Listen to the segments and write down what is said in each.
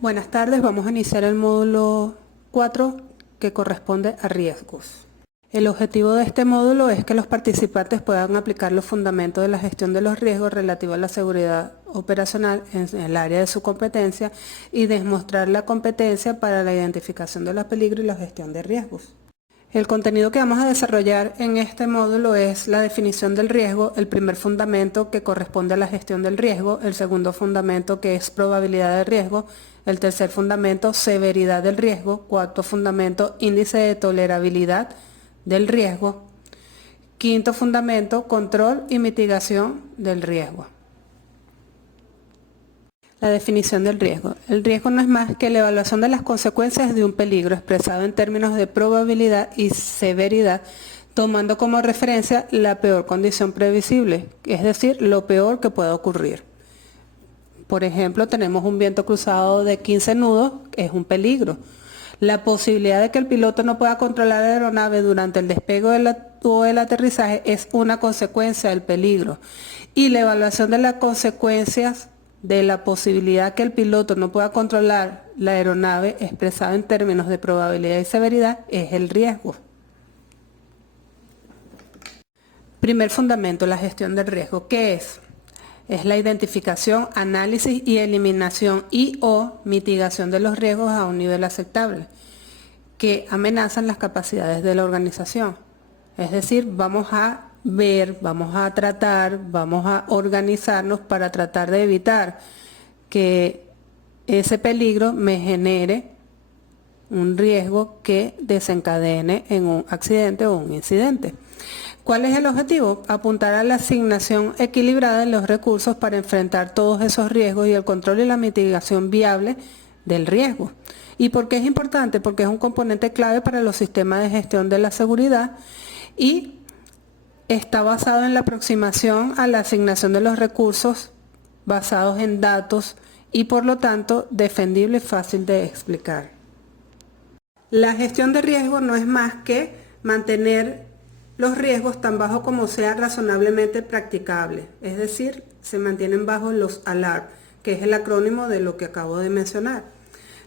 Buenas tardes, vamos a iniciar el módulo 4 que corresponde a riesgos. El objetivo de este módulo es que los participantes puedan aplicar los fundamentos de la gestión de los riesgos relativos a la seguridad operacional en el área de su competencia y demostrar la competencia para la identificación de los peligros y la gestión de riesgos. El contenido que vamos a desarrollar en este módulo es la definición del riesgo, el primer fundamento que corresponde a la gestión del riesgo, el segundo fundamento que es probabilidad de riesgo, el tercer fundamento severidad del riesgo, cuarto fundamento índice de tolerabilidad del riesgo, quinto fundamento control y mitigación del riesgo. La definición del riesgo. El riesgo no es más que la evaluación de las consecuencias de un peligro expresado en términos de probabilidad y severidad, tomando como referencia la peor condición previsible, es decir, lo peor que pueda ocurrir. Por ejemplo, tenemos un viento cruzado de 15 nudos, es un peligro. La posibilidad de que el piloto no pueda controlar la aeronave durante el despegue o el aterrizaje es una consecuencia del peligro. Y la evaluación de las consecuencias de la posibilidad que el piloto no pueda controlar la aeronave expresada en términos de probabilidad y severidad es el riesgo. Primer fundamento, la gestión del riesgo. ¿Qué es? Es la identificación, análisis y eliminación y o mitigación de los riesgos a un nivel aceptable que amenazan las capacidades de la organización. Es decir, vamos a ver, vamos a tratar, vamos a organizarnos para tratar de evitar que ese peligro me genere un riesgo que desencadene en un accidente o un incidente. ¿Cuál es el objetivo? Apuntar a la asignación equilibrada de los recursos para enfrentar todos esos riesgos y el control y la mitigación viable del riesgo. ¿Y por qué es importante? Porque es un componente clave para los sistemas de gestión de la seguridad y está basado en la aproximación a la asignación de los recursos basados en datos y por lo tanto defendible y fácil de explicar. La gestión de riesgo no es más que mantener los riesgos tan bajos como sea razonablemente practicable, es decir, se mantienen bajos los ALARP, que es el acrónimo de lo que acabo de mencionar.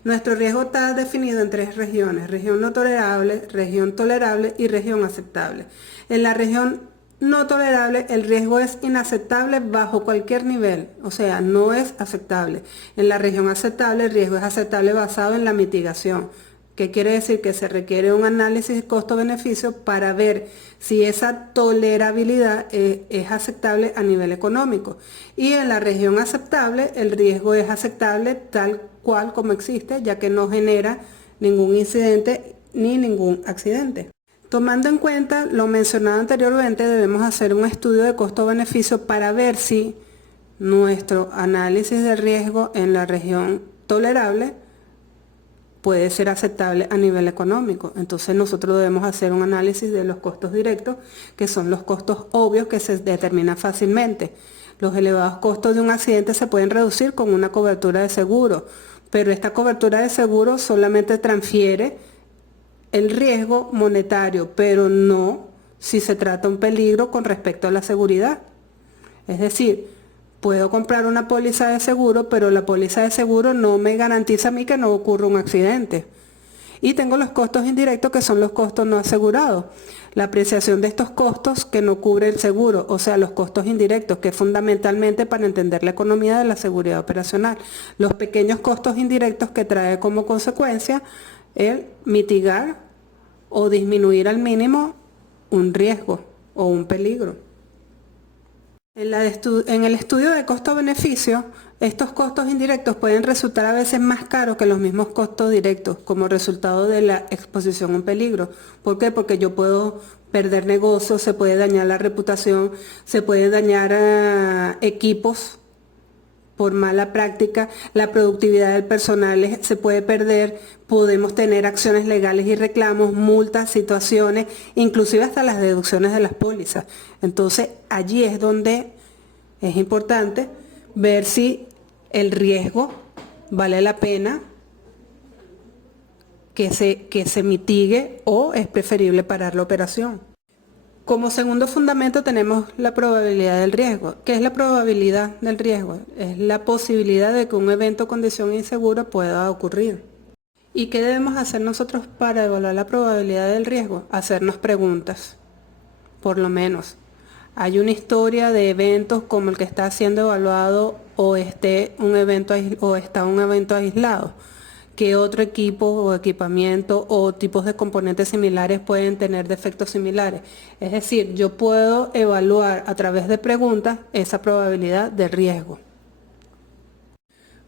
Nuestro riesgo está definido en 3 regiones: región no tolerable, región tolerable y región aceptable. En la región no tolerable, el riesgo es inaceptable bajo cualquier nivel, o sea, no es aceptable. En la región aceptable, el riesgo es aceptable basado en la mitigación. ¿Qué quiere decir? Que se requiere un análisis costo-beneficio para ver si esa tolerabilidad es aceptable a nivel económico. Y en la región aceptable, el riesgo es aceptable tal cual como existe, ya que no genera ningún incidente ni ningún accidente. Tomando en cuenta lo mencionado anteriormente, debemos hacer un estudio de costo-beneficio para ver si nuestro análisis de riesgo en la región tolerable puede ser aceptable a nivel económico. Entonces nosotros debemos hacer un análisis de los costos directos, que son los costos obvios que se determinan fácilmente. Los elevados costos de un accidente se pueden reducir con una cobertura de seguro, pero esta cobertura de seguro solamente transfiere el riesgo monetario, pero no si se trata de un peligro con respecto a la seguridad. Es decir, puedo comprar una póliza de seguro, pero la póliza de seguro no me garantiza a mí que no ocurra un accidente. Y tengo los costos indirectos, que son los costos no asegurados. La apreciación de estos costos que no cubre el seguro, o sea, los costos indirectos, que es fundamentalmente para entender la economía de la seguridad operacional. Los pequeños costos indirectos que trae como consecuencia el mitigar o disminuir al mínimo un riesgo o un peligro. En el estudio de costo-beneficio, estos costos indirectos pueden resultar a veces más caros que los mismos costos directos como resultado de la exposición a un peligro. ¿Por qué? Porque yo puedo perder negocios, se puede dañar la reputación, se puede dañar equipos por mala práctica, la productividad del personal se puede perder, podemos tener acciones legales y reclamos, multas, situaciones, inclusive hasta las deducciones de las pólizas. Entonces allí es donde es importante ver si el riesgo vale la pena que se mitigue o es preferible parar la operación. Como segundo fundamento tenemos la probabilidad del riesgo. ¿Qué es la probabilidad del riesgo? Es la posibilidad de que un evento o condición insegura pueda ocurrir. ¿Y qué debemos hacer nosotros para evaluar la probabilidad del riesgo? Hacernos preguntas, por lo menos. ¿Hay una historia de eventos como el que está siendo evaluado o está un evento aislado? ¿Qué otro equipo o equipamiento o tipos de componentes similares pueden tener defectos similares? Es decir, yo puedo evaluar a través de preguntas esa probabilidad de riesgo.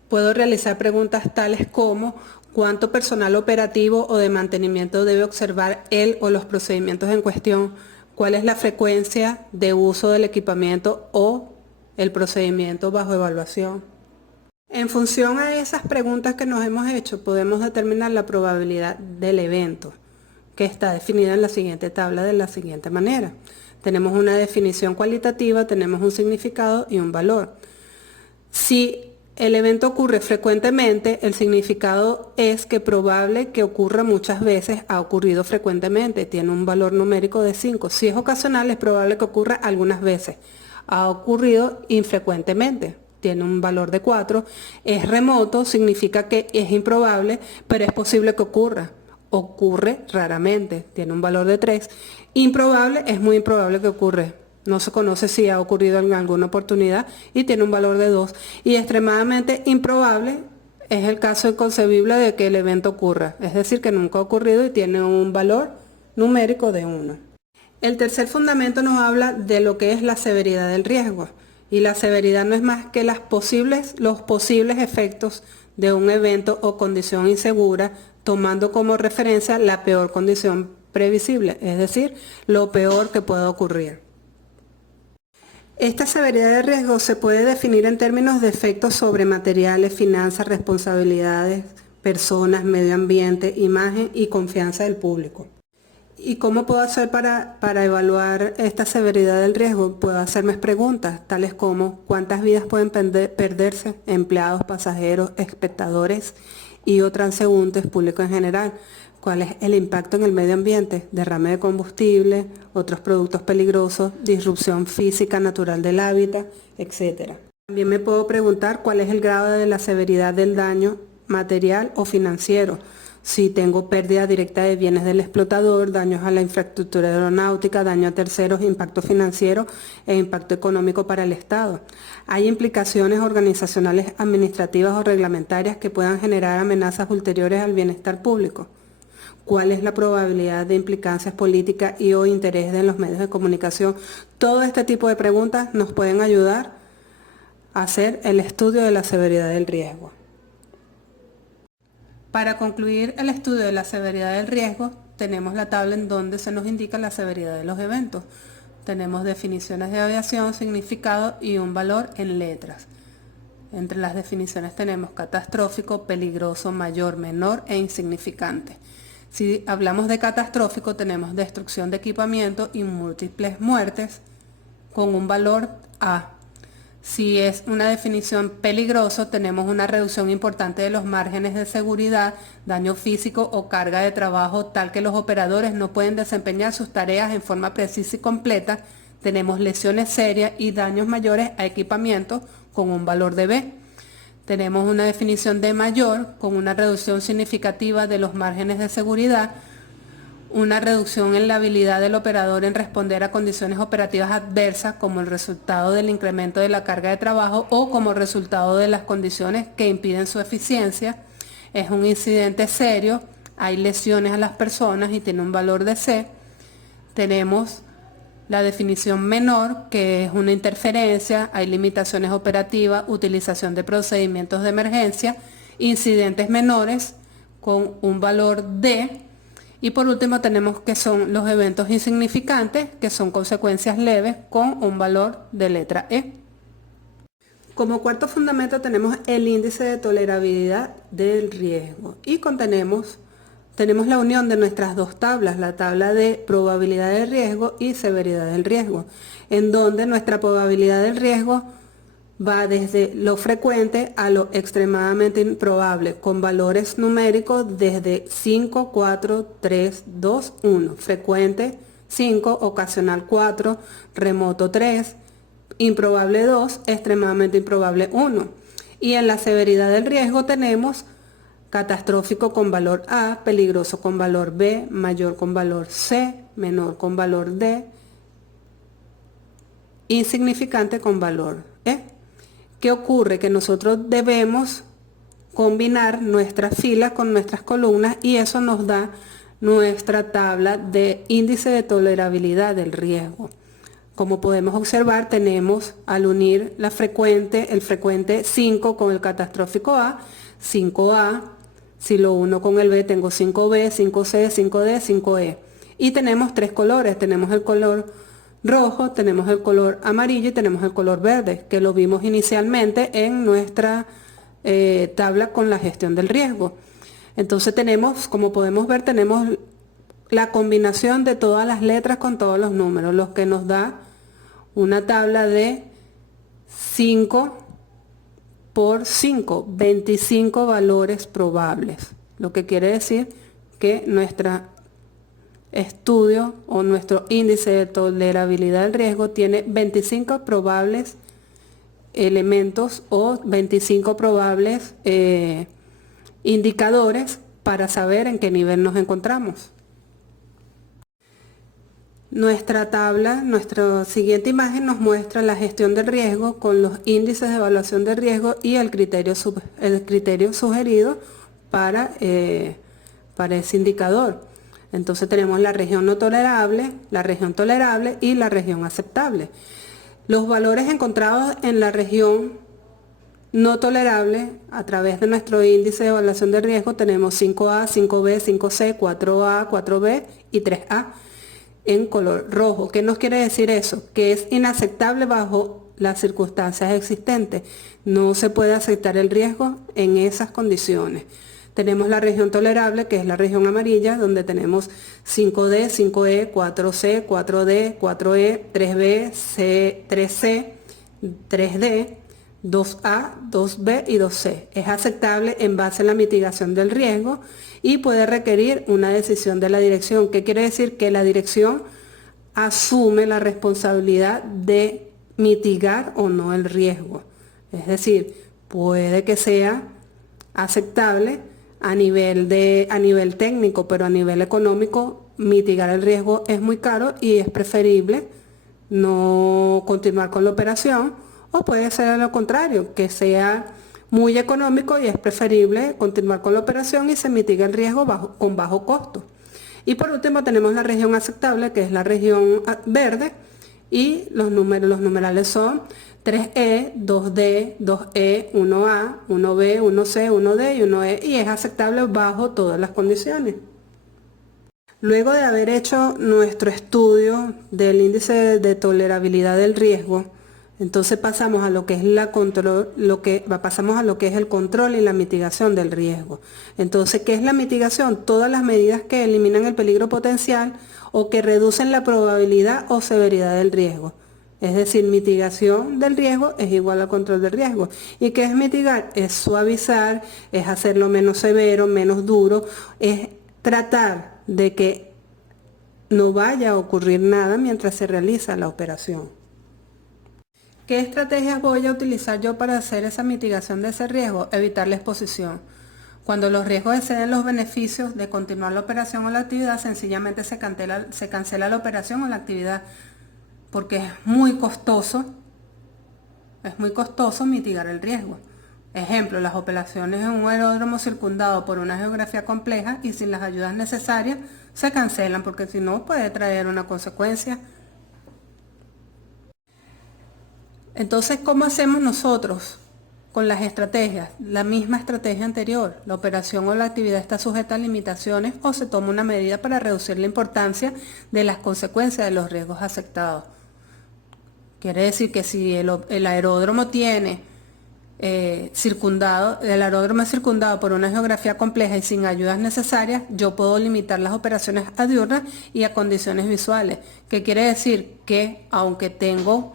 Puedo realizar preguntas tales como ¿cuánto personal operativo o de mantenimiento debe observar él o los procedimientos en cuestión? ¿Cuál es la frecuencia de uso del equipamiento o el procedimiento bajo evaluación? En función a esas preguntas que nos hemos hecho, podemos determinar la probabilidad del evento, que está definida en la siguiente tabla de la siguiente manera. Tenemos una definición cualitativa, tenemos un significado y un valor. Si el evento ocurre frecuentemente, el significado es que probable que ocurra muchas veces, ha ocurrido frecuentemente, tiene un valor numérico de 5. Si es ocasional, es probable que ocurra algunas veces, ha ocurrido infrecuentemente, tiene un valor de 4. Es remoto, significa que es improbable, pero es posible que ocurra. Ocurre raramente, tiene un valor de 3. Improbable, es muy improbable que ocurra. No se conoce si ha ocurrido en alguna oportunidad y tiene un valor de 2. Y extremadamente improbable es el caso inconcebible de que el evento ocurra. Es decir, que nunca ha ocurrido y tiene un valor numérico de 1. El tercer fundamento nos habla de lo que es la severidad del riesgo. Y la severidad no es más que los posibles efectos de un evento o condición insegura, tomando como referencia la peor condición previsible, es decir, lo peor que pueda ocurrir. Esta severidad de riesgo se puede definir en términos de efectos sobre materiales, finanzas, responsabilidades, personas, medio ambiente, imagen y confianza del público. ¿Y cómo puedo hacer para evaluar esta severidad del riesgo? Puedo hacerme preguntas, tales como ¿cuántas vidas pueden perderse? Empleados, pasajeros, espectadores y o transeúntes, público en general. ¿Cuál es el impacto en el medio ambiente? Derrame de combustible, otros productos peligrosos, disrupción física natural del hábitat, etc. También me puedo preguntar cuál es el grado de la severidad del daño material o financiero. Si tengo pérdida directa de bienes del explotador, daños a la infraestructura aeronáutica, daño a terceros, impacto financiero e impacto económico para el Estado. ¿Hay implicaciones organizacionales, administrativas o reglamentarias que puedan generar amenazas ulteriores al bienestar público? ¿Cuál es la probabilidad de implicancias políticas y o interés de los medios de comunicación? Todo este tipo de preguntas nos pueden ayudar a hacer el estudio de la severidad del riesgo. Para concluir el estudio de la severidad del riesgo, tenemos la tabla en donde se nos indica la severidad de los eventos. Tenemos definiciones de aviación, significado y un valor en letras. Entre las definiciones tenemos catastrófico, peligroso, mayor, menor e insignificante. Si hablamos de catastrófico, tenemos destrucción de equipamiento y múltiples muertes con un valor A. Si es una definición peligroso, tenemos una reducción importante de los márgenes de seguridad, daño físico o carga de trabajo tal que los operadores no pueden desempeñar sus tareas en forma precisa y completa. Tenemos lesiones serias y daños mayores a equipamiento con un valor de B. Tenemos una definición de mayor con una reducción significativa de los márgenes de seguridad, una reducción en la habilidad del operador en responder a condiciones operativas adversas como el resultado del incremento de la carga de trabajo o como resultado de las condiciones que impiden su eficiencia. Es un incidente serio, hay lesiones a las personas y tiene un valor de C. Tenemos la definición menor, que es una interferencia, hay limitaciones operativas, utilización de procedimientos de emergencia, incidentes menores con un valor D. Y por último tenemos que son los eventos insignificantes, que son consecuencias leves con un valor de letra E. Como cuarto fundamento tenemos el índice de tolerabilidad del riesgo y tenemos la unión de nuestras dos tablas, la tabla de probabilidad del riesgo y severidad del riesgo, en donde nuestra probabilidad del riesgo va desde lo frecuente a lo extremadamente improbable, con valores numéricos desde 5, 4, 3, 2, 1. Frecuente 5, ocasional 4, remoto 3, improbable 2, extremadamente improbable 1. Y en la severidad del riesgo tenemos catastrófico con valor A, peligroso con valor B, mayor con valor C, menor con valor D, insignificante con valor E. ¿Qué ocurre? Que nosotros debemos combinar nuestras filas con nuestras columnas y eso nos da nuestra tabla de índice de tolerabilidad del riesgo. Como podemos observar, tenemos al unir el frecuente 5 con el catastrófico A, 5A, si lo uno con el B tengo 5B, 5C, 5D, 5E. Y tenemos tres colores, tenemos el color rojo, tenemos el color amarillo y tenemos el color verde, que lo vimos inicialmente en nuestra tabla con la gestión del riesgo. Entonces tenemos, como podemos ver, tenemos la combinación de todas las letras con todos los números, lo que nos da una tabla de 5 por 5, 25 valores probables, lo que quiere decir que nuestro estudio o nuestro índice de tolerabilidad del riesgo tiene 25 probables elementos o 25 probables indicadores para saber en qué nivel nos encontramos. Nuestra tabla, nuestra siguiente imagen nos muestra la gestión del riesgo con los índices de evaluación de riesgo y el criterio sugerido para ese indicador. Entonces tenemos la región no tolerable, la región tolerable y la región aceptable. Los valores encontrados en la región no tolerable a través de nuestro índice de evaluación de riesgo tenemos 5A, 5B, 5C, 4A, 4B y 3A en color rojo. ¿Qué nos quiere decir eso? Que es inaceptable bajo las circunstancias existentes. No se puede aceptar el riesgo en esas condiciones. Tenemos la región tolerable, que es la región amarilla, donde tenemos 5D, 5E, 4C, 4D, 4E, 3B, 3C, 3D, 2A, 2B y 2C. Es aceptable en base a la mitigación del riesgo y puede requerir una decisión de la dirección. ¿Qué quiere decir? Que la dirección asume la responsabilidad de mitigar o no el riesgo. Es decir, puede que sea aceptable a nivel técnico, pero a nivel económico mitigar el riesgo es muy caro y es preferible no continuar con la operación, o puede ser lo contrario, que sea muy económico y es preferible continuar con la operación y se mitiga el riesgo con bajo costo. Y por último tenemos la región aceptable, que es la región verde, y los numerales son 3E, 2D, 2E, 1A, 1B, 1C, 1D y 1E, y es aceptable bajo todas las condiciones. Luego de haber hecho nuestro estudio del índice de tolerabilidad del riesgo, entonces pasamos a lo que es el control y la mitigación del riesgo. Entonces, ¿qué es la mitigación? Todas las medidas que eliminan el peligro potencial o que reducen la probabilidad o severidad del riesgo. Es decir, mitigación del riesgo es igual a control del riesgo. ¿Y qué es mitigar? Es suavizar, es hacerlo menos severo, menos duro, es tratar de que no vaya a ocurrir nada mientras se realiza la operación. ¿Qué estrategias voy a utilizar yo para hacer esa mitigación de ese riesgo? Evitar la exposición. Cuando los riesgos exceden los beneficios de continuar la operación o la actividad, sencillamente se cancela la operación o la actividad, porque es muy costoso mitigar el riesgo. Ejemplo, las operaciones en un aeródromo circundado por una geografía compleja y sin las ayudas necesarias se cancelan, porque si no puede traer una consecuencia. Entonces, ¿cómo hacemos nosotros con las estrategias? La misma estrategia anterior. La operación o la actividad está sujeta a limitaciones o se toma una medida para reducir la importancia de las consecuencias de los riesgos aceptados. Quiere decir que si el aeródromo tiene es circundado por una geografía compleja y sin ayudas necesarias, yo puedo limitar las operaciones a diurnas y a condiciones visuales. ¿Qué quiere decir? Que aunque tengo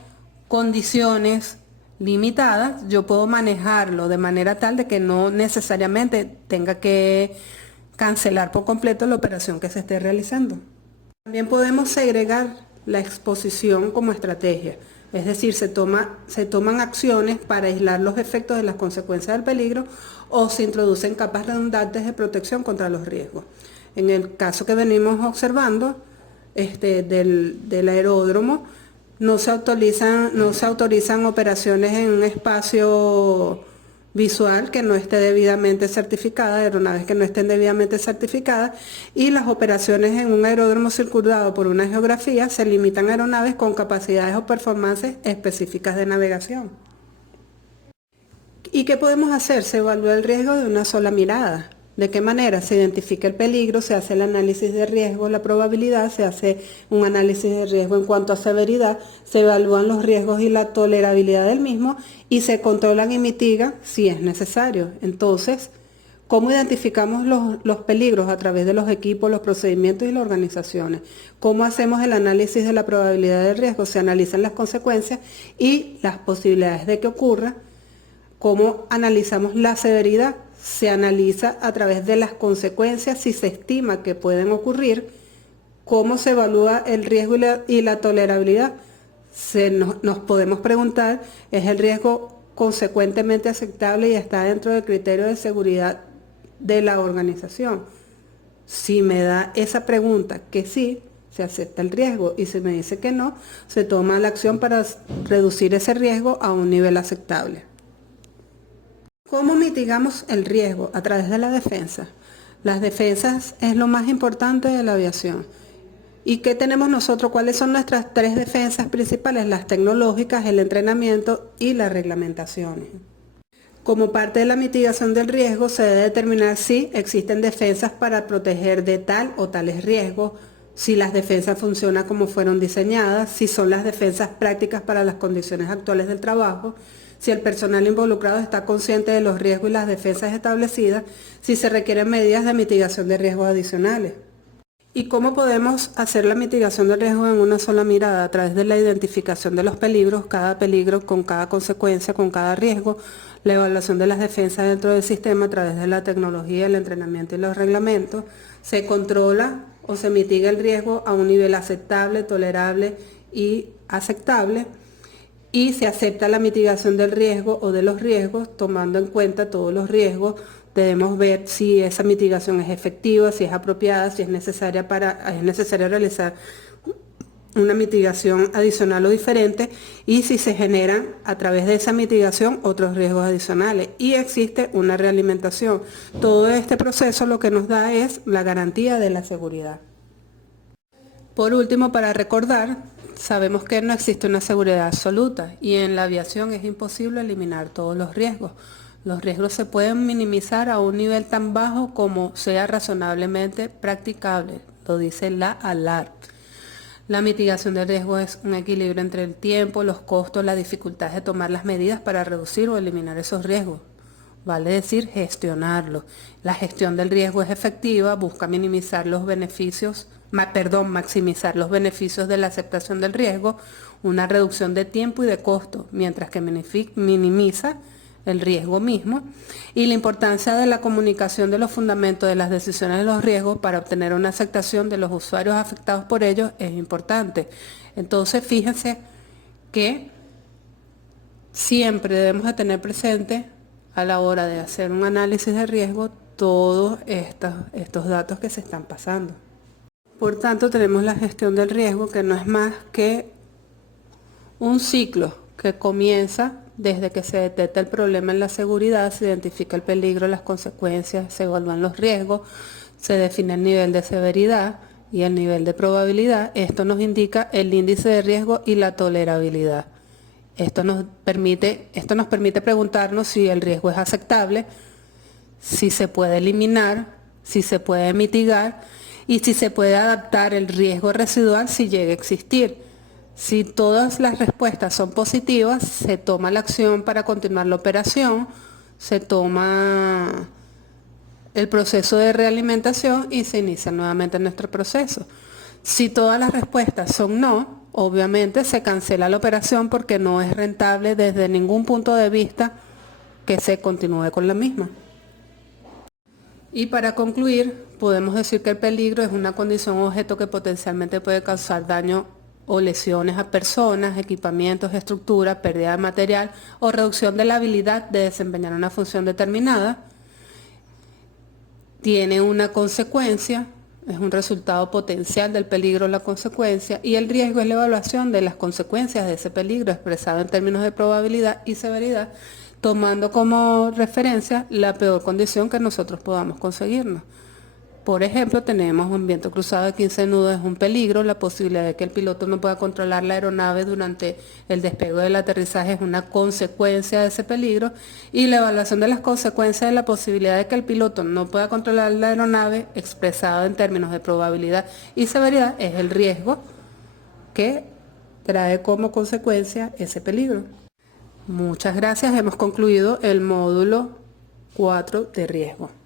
condiciones limitadas, yo puedo manejarlo de manera tal de que no necesariamente tenga que cancelar por completo la operación que se esté realizando. También podemos segregar la exposición como estrategia, es decir, se toman acciones para aislar los efectos de las consecuencias del peligro o se introducen capas redundantes de protección contra los riesgos. En el caso que venimos observando del aeródromo, no se autorizan operaciones en un espacio visual que no esté debidamente certificada, aeronaves que no estén debidamente certificadas, y las operaciones en un aeródromo circundado por una geografía se limitan a aeronaves con capacidades o performances específicas de navegación. ¿Y qué podemos hacer? Se evalúa el riesgo de una sola mirada. ¿De qué manera? Se identifica el peligro, se hace el análisis de riesgo, la probabilidad, se hace un análisis de riesgo en cuanto a severidad, se evalúan los riesgos y la tolerabilidad del mismo y se controlan y mitigan si es necesario. Entonces, ¿cómo identificamos los peligros? A través de los equipos, los procedimientos y las organizaciones. ¿Cómo hacemos el análisis de la probabilidad del riesgo? Se analizan las consecuencias y las posibilidades de que ocurra. ¿Cómo analizamos la severidad? Se analiza a través de las consecuencias si se estima que pueden ocurrir. ¿Cómo se evalúa el riesgo y la tolerabilidad? Nos podemos preguntar, ¿es el riesgo consecuentemente aceptable y está dentro del criterio de seguridad de la organización? Si me da esa pregunta que sí, se acepta el riesgo, y si me dice que no, se toma la acción para reducir ese riesgo a un nivel aceptable. ¿Cómo mitigamos el riesgo? A través de la defensa. Las defensas es lo más importante de la aviación. ¿Y qué tenemos nosotros? ¿Cuáles son nuestras 3 defensas principales? Las tecnológicas, el entrenamiento y las reglamentaciones. Como parte de la mitigación del riesgo, se debe determinar si existen defensas para proteger de tal o tales riesgos, si las defensas funcionan como fueron diseñadas, si son las defensas prácticas para las condiciones actuales del trabajo, si el personal involucrado está consciente de los riesgos y las defensas establecidas, si se requieren medidas de mitigación de riesgos adicionales. ¿Y cómo podemos hacer la mitigación del riesgo en una sola mirada? A través de la identificación de los peligros, cada peligro con cada consecuencia, con cada riesgo, la evaluación de las defensas dentro del sistema a través de la tecnología, el entrenamiento y los reglamentos. Se controla o se mitiga el riesgo a un nivel aceptable, tolerable y aceptable. Y se acepta la mitigación del riesgo o de los riesgos, tomando en cuenta todos los riesgos. Debemos ver si esa mitigación es efectiva, si es apropiada, si es necesario realizar una mitigación adicional o diferente, y si se generan a través de esa mitigación otros riesgos adicionales y existe una realimentación. Todo este proceso lo que nos da es la garantía de la seguridad. Por último, para recordar, sabemos que no existe una seguridad absoluta y en la aviación es imposible eliminar todos los riesgos. Los riesgos se pueden minimizar a un nivel tan bajo como sea razonablemente practicable, lo dice la ALARP. La mitigación del riesgo es un equilibrio entre el tiempo, los costos, la dificultad de tomar las medidas para reducir o eliminar esos riesgos. Vale decir, gestionarlo. La gestión del riesgo es efectiva, busca maximizar los beneficios de la aceptación del riesgo, una reducción de tiempo y de costo, mientras que minimiza el riesgo mismo, y la importancia de la comunicación de los fundamentos de las decisiones de los riesgos para obtener una aceptación de los usuarios afectados por ellos es importante. Entonces, fíjense que siempre debemos de tener presente a la hora de hacer un análisis de riesgo todos estos datos que se están pasando. Por tanto, tenemos la gestión del riesgo, que no es más que un ciclo que comienza desde que se detecta el problema en la seguridad, se identifica el peligro, las consecuencias, se evalúan los riesgos, se define el nivel de severidad y el nivel de probabilidad. Esto nos indica el índice de riesgo y la tolerabilidad. Esto nos permite preguntarnos si el riesgo es aceptable, si se puede eliminar, si se puede mitigar y si se puede adaptar el riesgo residual si llega a existir. Si todas las respuestas son positivas, se toma la acción para continuar la operación, se toma el proceso de realimentación y se inicia nuevamente nuestro proceso. Si todas las respuestas son no, obviamente se cancela la operación porque no es rentable desde ningún punto de vista que se continúe con la misma. Y para concluir, podemos decir que el peligro es una condición o objeto que potencialmente puede causar daño o lesiones a personas, equipamientos, estructuras, pérdida de material o reducción de la habilidad de desempeñar una función determinada. Tiene una consecuencia, es un resultado potencial del peligro o la consecuencia, y el riesgo es la evaluación de las consecuencias de ese peligro expresado en términos de probabilidad y severidad, tomando como referencia la peor condición que nosotros podamos conseguirnos. Por ejemplo, tenemos un viento cruzado de 15 nudos, es un peligro, la posibilidad de que el piloto no pueda controlar la aeronave durante el despegue del aterrizaje es una consecuencia de ese peligro, y la evaluación de las consecuencias de la posibilidad de que el piloto no pueda controlar la aeronave expresado en términos de probabilidad y severidad es el riesgo que trae como consecuencia ese peligro. Muchas gracias, hemos concluido el módulo 4 de riesgo.